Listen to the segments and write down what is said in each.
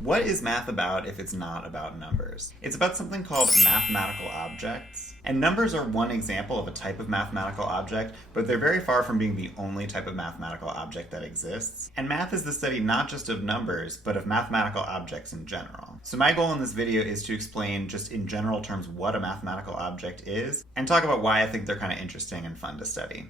What is math about if it's not about numbers? It's about something called mathematical objects. And numbers are one example of a type of mathematical object, but they're very far from being the only type of mathematical object that exists. And math is the study not just of numbers, but of mathematical objects in general. So my goal in this video is to explain just in general terms what a mathematical object is, and talk about why I think they're kind of interesting and fun to study.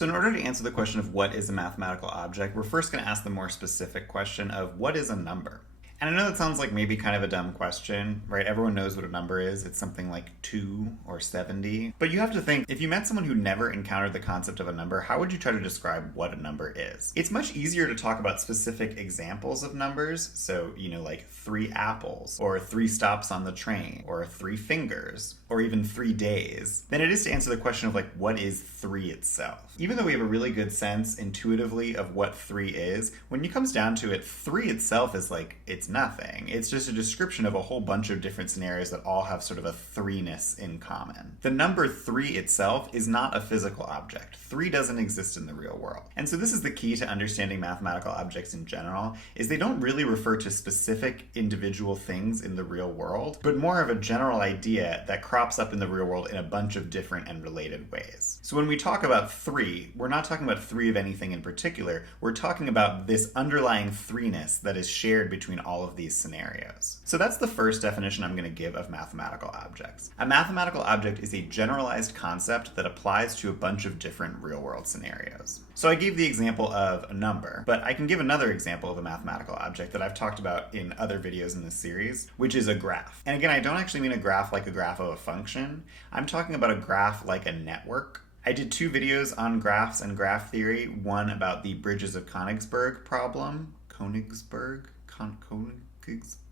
So in order to answer the question of what is a mathematical object, we're first going to ask the more specific question of what is a number? And I know that sounds like maybe kind of a dumb question, right? Everyone knows what a number is. It's something like 2 or 70. But you have to think, if you met someone who never encountered the concept of a number, how would you try to describe what a number is? It's much easier to talk about specific examples of numbers. So, like 3 apples, or 3 stops on the train, or 3 fingers, or even 3 days, than it is to answer the question of what is 3 itself. Even though we have a really good sense intuitively of what 3 is, when it comes down to it, 3 itself is it's nothing. It's just a description of a whole bunch of different scenarios that all have sort of a 3-ness in common. The number 3 itself is not a physical object. 3 doesn't exist in the real world. And so this is the key to understanding mathematical objects in general, is they don't really refer to specific individual things in the real world, but more of a general idea that crops up in the real world in a bunch of different and related ways. So when we talk about 3, we're not talking about 3 of anything in particular. We're talking about this underlying 3-ness that is shared between all of these scenarios. So that's the first definition I'm going to give of mathematical objects. A mathematical object is a generalized concept that applies to a bunch of different real-world scenarios. So I gave the example of a number, but I can give another example of a mathematical object that I've talked about in other videos in this series, which is a graph. And again, I don't actually mean a graph like a graph of a function. I'm talking about a graph like a network. I did 2 videos on graphs and graph theory, one about the bridges of Königsberg problem,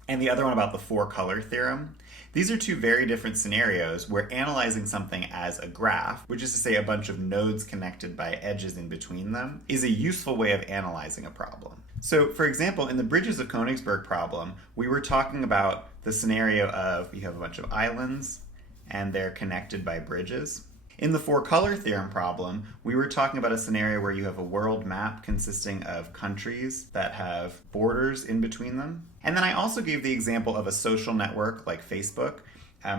and the other one about the 4-color theorem. These are 2 very different scenarios where analyzing something as a graph, which is to say a bunch of nodes connected by edges in between them, is a useful way of analyzing a problem. So, for example, in the bridges of Königsberg problem, we were talking about the scenario of you have a bunch of islands and they're connected by bridges. In the 4-color theorem problem, we were talking about a scenario where you have a world map consisting of countries that have borders in between them. And then I also gave the example of a social network like Facebook,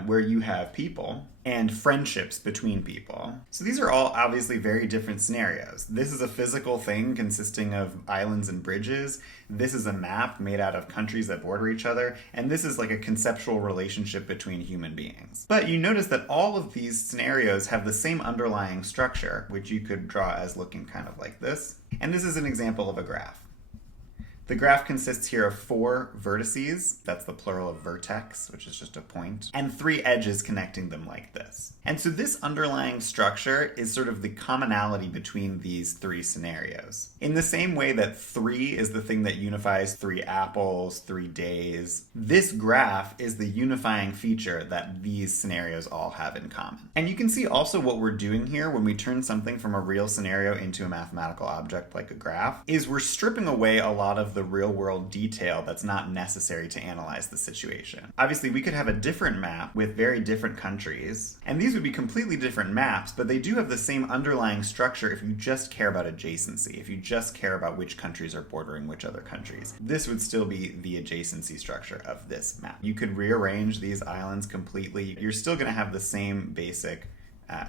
where you have people and friendships between people. So these are all obviously very different scenarios. This is a physical thing consisting of islands and bridges. This is a map made out of countries that border each other. And this is like a conceptual relationship between human beings. But you notice that all of these scenarios have the same underlying structure, which you could draw as looking kind of like this. And this is an example of a graph. The graph consists here of 4 vertices, that's the plural of vertex, which is just a point, and 3 edges connecting them like this. And so this underlying structure is sort of the commonality between these 3 scenarios. In the same way that 3 is the thing that unifies 3 apples, 3 days, this graph is the unifying feature that these scenarios all have in common. And you can see also what we're doing here when we turn something from a real scenario into a mathematical object like a graph, is we're stripping away a lot of the real world detail that's not necessary to analyze the situation. Obviously, we could have a different map with very different countries, and these would be completely different maps, but they do have the same underlying structure if you just care about adjacency, if you just care about which countries are bordering which other countries. This would still be the adjacency structure of this map. You could rearrange these islands completely. You're still going to have the same basic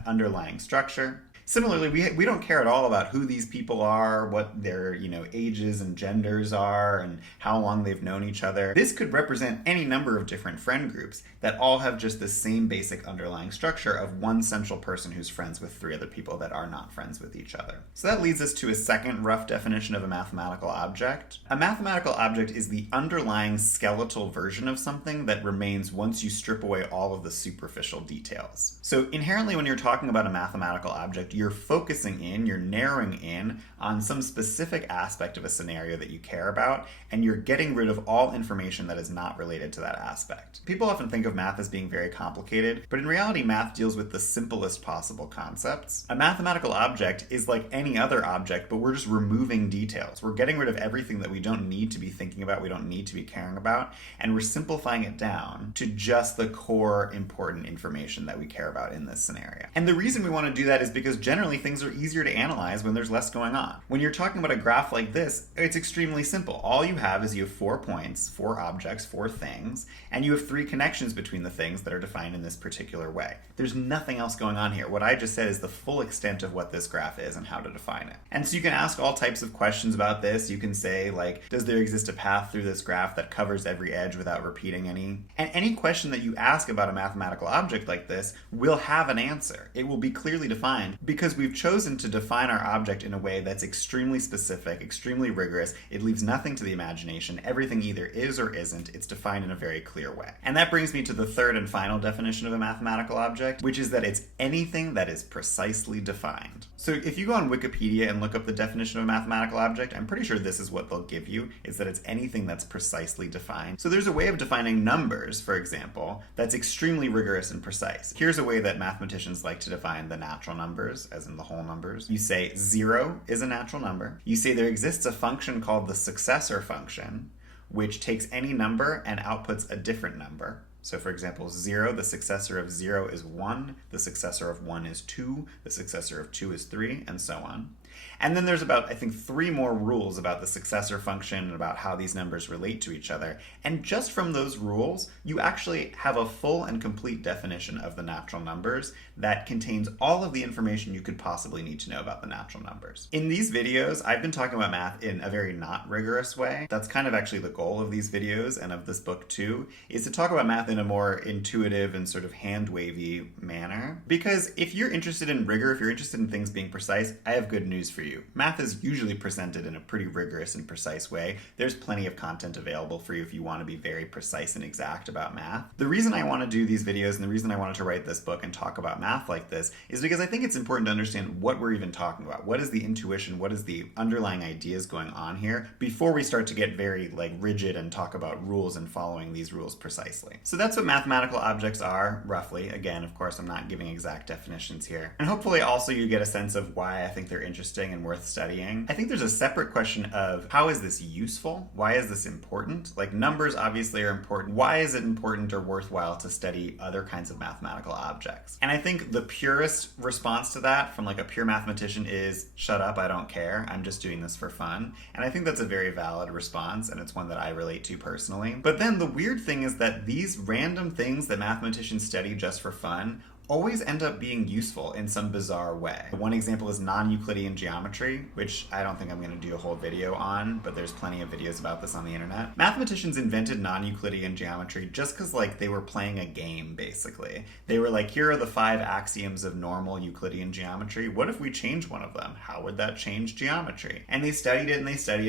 underlying structure. Similarly, we don't care at all about who these people are, what their ages and genders are, and how long they've known each other. This could represent any number of different friend groups that all have just the same basic underlying structure of one central person who's friends with 3 other people that are not friends with each other. So that leads us to a second rough definition of a mathematical object. A mathematical object is the underlying skeletal version of something that remains once you strip away all of the superficial details. So inherently, when you're talking about a mathematical object, you're focusing in, you're narrowing in on some specific aspect of a scenario that you care about, and you're getting rid of all information that is not related to that aspect. People often think of math as being very complicated, but in reality, math deals with the simplest possible concepts. A mathematical object is like any other object, but we're just removing details. We're getting rid of everything that we don't need to be thinking about, we don't need to be caring about, and we're simplifying it down to just the core important information that we care about in this scenario. And the reason we want to do that is because generally things are easier to analyze when there's less going on. When you're talking about a graph like this, it's extremely simple. All you have is you have 4 points, 4 objects, 4 things, and you have 3 connections between the things that are defined in this particular way. There's nothing else going on here. What I just said is the full extent of what this graph is and how to define it. And so you can ask all types of questions about this. You can say, like, does there exist a path through this graph that covers every edge without repeating any? And any question that you ask about a mathematical object like this will have an answer. It will be clearly defined because we've chosen to define our object in a way that's extremely specific, extremely rigorous. It leaves nothing to the imagination. Everything either is or isn't. It's defined in a very clear way. And that brings me to the third and final definition of a mathematical object, which is that it's anything that is precisely defined. So if you go on Wikipedia and look up the definition of a mathematical object, I'm pretty sure this is what they'll give you, is that it's anything that's precisely defined. So there's a way of defining numbers, for example, that's extremely rigorous and precise. Here's a way that mathematicians like to define the natural numbers, as in the whole numbers. You say 0 is a natural number. You say there exists a function called the successor function, which takes any number and outputs a different number. So for example, 0, the successor of 0 is 1, the successor of 1 is 2, the successor of 2 is 3, and so on. And then there's about, I think, 3 more rules about the successor function and about how these numbers relate to each other. And just from those rules, you actually have a full and complete definition of the natural numbers that contains all of the information you could possibly need to know about the natural numbers. In these videos, I've been talking about math in a very not rigorous way. That's kind of actually the goal of these videos and of this book too, is to talk about math in a more intuitive and sort of hand-wavy manner. Because if you're interested in rigor, if you're interested in things being precise, I have good news for you. Math is usually presented in a pretty rigorous and precise way. There's plenty of content available for you if you want to be very precise and exact about math. The reason I want to do these videos and the reason I wanted to write this book and talk about math like this is because I think it's important to understand what we're even talking about. What is the intuition? What is the underlying ideas going on here before we start to get very rigid and talk about rules and following these rules precisely. So that's what mathematical objects are, roughly. Again, of course, I'm not giving exact definitions here. And hopefully also you get a sense of why I think they're interesting and worth studying. I think there's a separate question of how is this useful? Why is this important? Like, numbers obviously are important. Why is it important or worthwhile to study other kinds of mathematical objects? And I think the purest response to that from a pure mathematician is, shut up, I don't care. I'm just doing this for fun. And I think that's a very valid response, and it's one that I relate to personally. But then the weird thing is that these random things that mathematicians study just for fun always end up being useful in some bizarre way. One example is non-Euclidean geometry, which I don't think I'm going to do a whole video on, but there's plenty of videos about this on the internet. Mathematicians invented non-Euclidean geometry just because they were playing a game, basically. They were like, here are the 5 axioms of normal Euclidean geometry. What if we change one of them? How would that change geometry? And they studied it,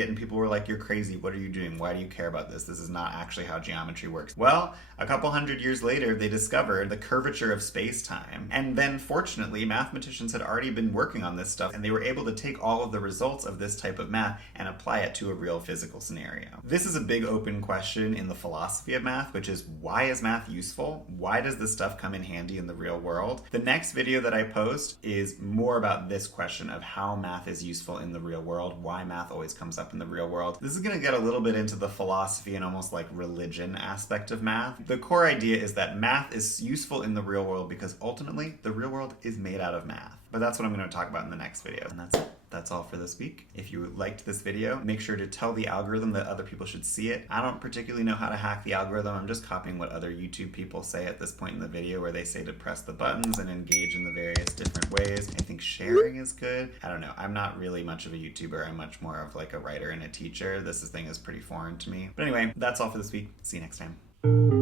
and people were like, you're crazy. What are you doing? Why do you care about this? This is not actually how geometry works. Well, a couple hundred years later, they discovered the curvature of space-time. And then, fortunately, mathematicians had already been working on this stuff, and they were able to take all of the results of this type of math and apply it to a real physical scenario. This is a big open question in the philosophy of math, which is, why is math useful? Why does this stuff come in handy in the real world? The next video that I post is more about this question of how math is useful in the real world, why math always comes up in the real world. This is going to get a little bit into the philosophy and almost religion aspect of math. The core idea is that math is useful in the real world because ultimately the real world is made out of math. But that's what I'm going to talk about in the next video. And that's it. That's all for this week. If you liked this video, make sure to tell the algorithm that other people should see it. I don't particularly know how to hack the algorithm. I'm just copying what other YouTube people say at this point in the video, where they say to press the buttons and engage in the various different ways. I think sharing is good. I don't know. I'm not really much of a YouTuber. I'm much more of a writer and a teacher. This thing is pretty foreign to me. But anyway, that's all for this week. See you next time.